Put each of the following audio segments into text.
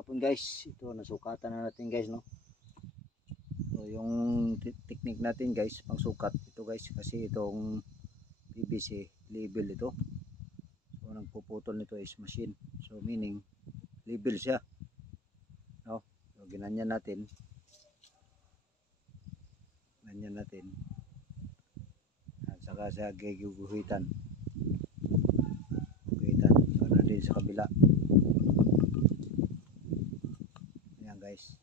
hapon guys. Ito nasukatan na natin guys, no. So yung technique natin guys, pangsukat ito guys, kasi itong PVC label ito. So nagpuputol nito is machine. So meaning label siya. No? So ginanyan natin. Ganyan natin. At saka sa giguguhitan. Guhitan. So na din sa kabila. Ayan guys.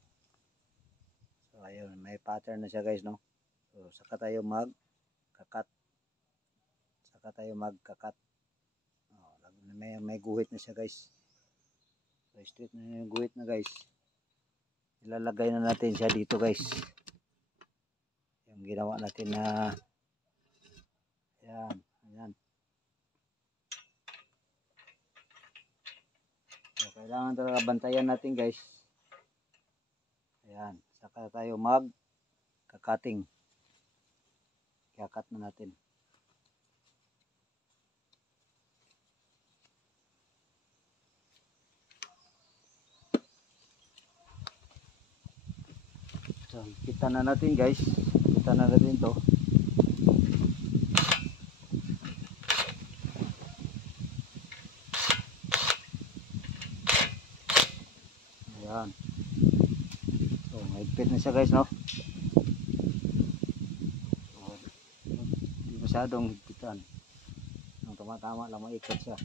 So ayun, may pattern na siya guys, no. So saka tayo magkakat. Oh, may guhit na siya guys. So straight na yung guhit na guys. Ilalagay na natin siya dito guys. Yung ginawa natin na ayan. So kailangan talaga bantayan natin guys. Ayan, saka tayo magkakating. Kakat na natin. So, kita na natin guys. Kita na natin to. Ayan. So, mahigpit na siya guys, no? So, hindi masyadong higpitan. Ang tumatama lang, maikot siya.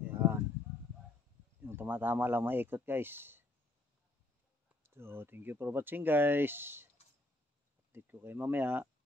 Ayan. Yung tumatama lang, maikot guys. So, thank you for watching guys. Update ko kayo mamaya.